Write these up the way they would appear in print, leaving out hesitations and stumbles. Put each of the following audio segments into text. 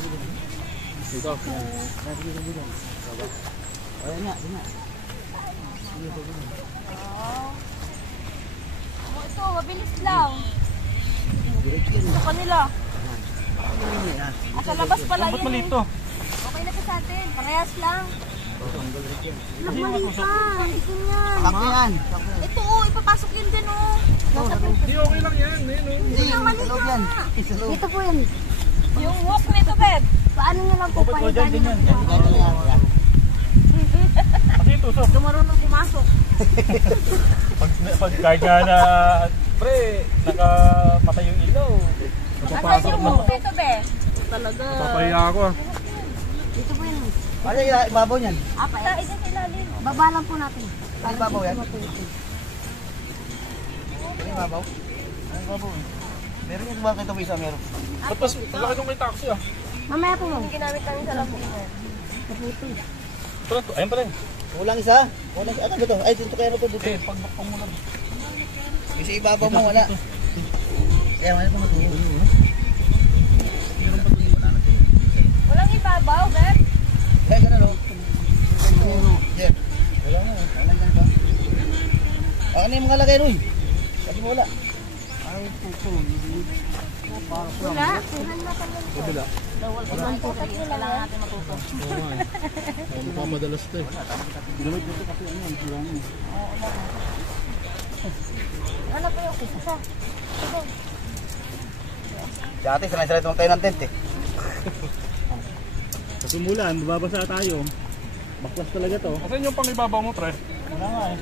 Dito. Ayan nga, yun nga. Ito, mabilis lang. Sa kanila. Sa labas pala yun. Ba't malito? Okay na to sa atin. Parehas lang. Mali pa. Ito yan. Sakto yan. Ito ipapasok yun din Hindi, okay lang yan. Hindi, sa loob yan. Sa loob. Ito po yan. Yung walk nito, Beb. Paano nyo lang po pahiganin dyan, ng walk? Kasi tusok. Ito marunong pumasok. Pag kaya na, pre, nakapatay yung ilaw. Asan yung walk nito, Beb? Talaga. Papahiya ako ah. Dito po yan. Ano yung ibabaw niyan? Apa, ito sa ilalim. Baba lang po natin. Ano ibabaw yan? Ano ibabaw? Ano ibabaw? Meron yung bakit ito isa meron? Ba't mas laki nung may taxi ah? Mamaya po, ma'am. Ginamit namin sa lampinan. Kaputol. Ayun pala yun. Kulang isa? Kulang isa? Ano ba ito? Ay, dito kaya ito dito. Pagbakpang mo lang. Kasi ibabaw mo wala. Kaya wala pa matulog. Walang ibabaw, Beb. Kaya gano'n o. Jeff. Wala nga. Wala nga ba? Ano yung mga lagay Roy? Sabi mo wala. Ay, puso. Wala. Kabila. Walang po kasi kailangan natin matuto. Oo nga eh. Mukha madalas ito eh. Ginamit dito kasi ano yung sila mo. Ano po yung isa? Dati sanay-sanay tumang tayo ng tent eh. Sa sumulan, babasa tayo. Baklas talaga to. Asan yung pangibabaw mo, pre? Wala nga eh.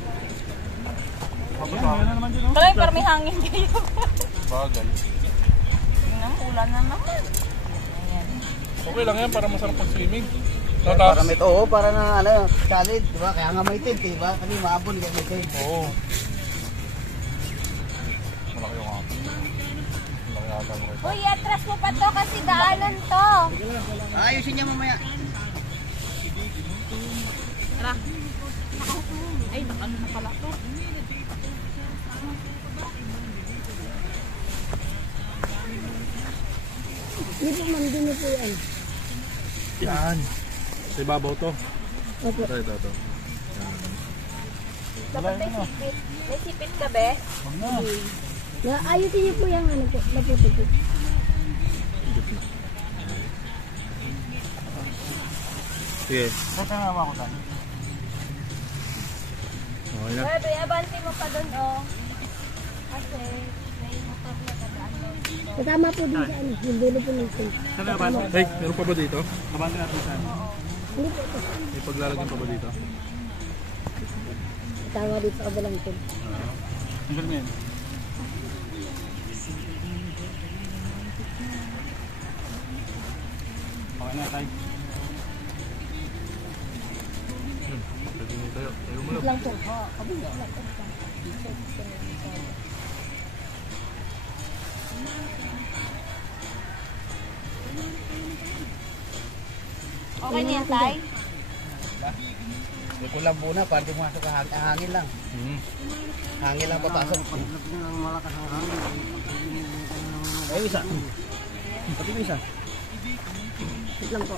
Wala naman dyan, no? Talagang pero may hangin kayo. Bagay. Tingnan mo, ulan na naman. Okay lang yan para masarap pag-swimming. Para may oo, para na ano, solid, di ba? Kaya nga may tent, di ba? Kasi maabon kaya may tent. Oo. Malaki yung ako. Malaki ata mo kayo. Uy, atras mo pa to kasi daanan to. Ayusin niya mamaya. Tara. Ay, ano na pala to? Hindi po man, din po yan. Yan. Sa ibabaw to. Opo. Ito. Dapat may sipit. May sipit ka, be? Ayusin niyo po yung ano po, naputo po. Sige. Saan nga ako tayo? Okay na. Bebe, abante mo pa doon, oh. Kasi may motor na dadaan doon. Kasama po din sa ano, yung dulo po ng tent. Hey, meron pa ba dito? Kabante natin saan? Hindi po ito. May paglalagyan pa ba dito? Kasama dito sa kabilang tent. Ang galing yan. Okay na tayo. Tayo mo lang. Lang po. Okay na yan, Tay? May kulang muna, para di pumasok ang hangin lang. Hangin lang papasok. Malakas ang hangin. Ay, isa. Pati mo isa. Wait lang po.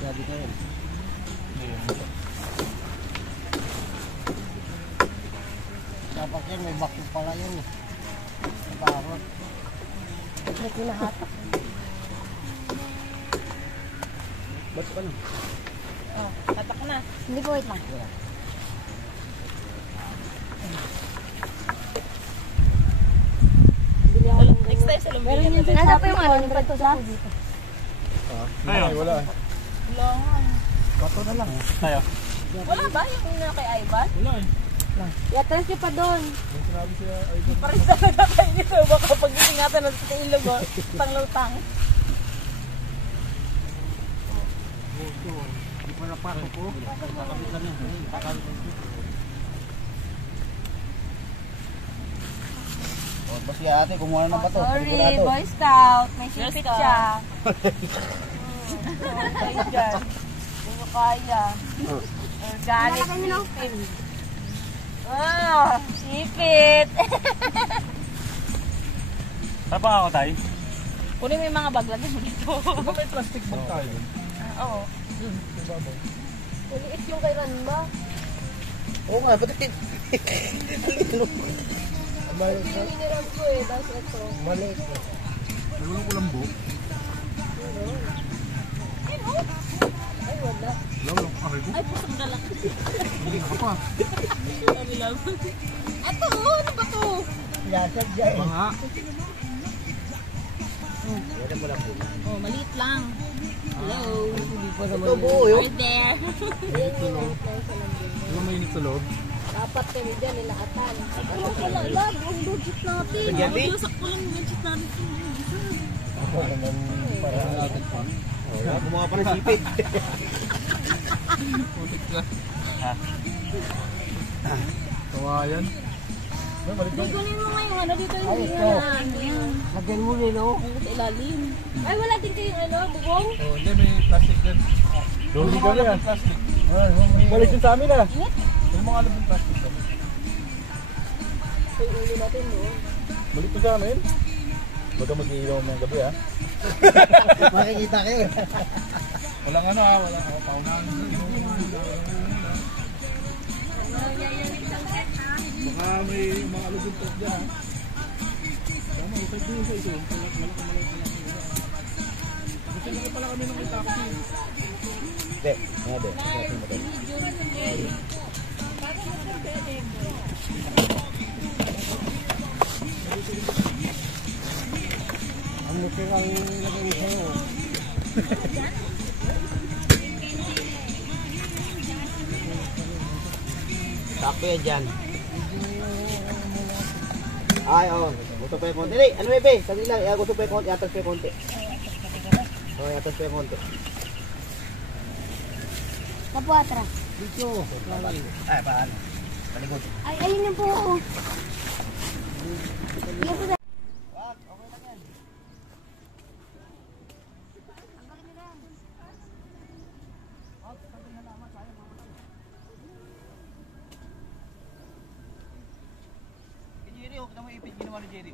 Grabe ka yun. Dapat yan, may bakit pala yun. Parot. May kinahatak. Ba't ka na? Oh, tatak na. Hindi po, wait lang. Next time sa Meron lumbiyan. yun sa Nasa po yung ano, nagpagto sa? Tayo. Wala. Wala nga. Bato na lang. Tayo. Wala ba yung na kay Ivan? Wala eh. I-atras niyo pa doon. Sinabi siya, ay, Pares talaga tayo dito. Baka pag-ising natin natin sa ilog, oh. Panglutang. Hindi pa napasok po. Kakalitan na. Kakalitan na. O, basta si ate, kumuha na ng bato. Sorry, Boy Scout. May sipit siya. Kayo dyan. Hindi nyo kaya. Organic sipit. Oh, sipit. Tapa ako tayo. Kunin mo yung mga bag, lagyan mo dito. Diba may plastic bag tayo? Oo. Uliit yung kay Ranma. Oo nga, ba't ito? Kasi yung hiniram ko eh, tapos ito. Maliit. Nagulong ko lang bu. Ay, wala. Lawang ka rin. Ay, pusang galak. Hindi ka pa. Sabi lang. Ito, ano ba to? Yasag dyan. Mga. Yan mo lang po. Oh, maliit lang. Hello. Ito buo yun. We're there. Yan yung night lang sa nandun. Ano mainit sa loob? Dapat kami dyan, nilakatan. Ano pala, lab? Ang budget natin. Spaghetti? Malusak ko lang yung budget natin. Parang agad pa. Wala, gumawa pa ng sipit. Putik ka. Ha? Kawayan. Kunin mo nga yung ano dito yung yan. Yan. Lagyan mo nilo. Ang sa ilalim. Ay, wala din kayong ano, bubong? Oh, hindi may plastic din. Lodi ka na. Plastic. Balik yun sa amin ah. Yung mga alam yung plastic ko. So, yung ulo natin doon. Balik yun sa amin. Baga mag-iilaw ng gabi ah. Makikita kayo. Walang ano ah, walang paunahan. Baka may mga aluguntok dyan ah. Tama, usay din sa ito. Malaki. Kasi laki pala kami nung taxi. Hindi, hindi. Ang mutin ang lagay mo sa'yo. Sakto yan dyan. Ay, oo. Gusto pa yung konti. Hindi, ano bebe? Sabi lang, gusto pa yung konti. Atas pa yung konti. Oo, atas pa yung konti. Kapuatra. Dito. Ay, paano? Paligod. Ay, ayun yung po. Yan po. Wag, okay lang yan. Jerry, kita mo ipit ginawa ni Jerry.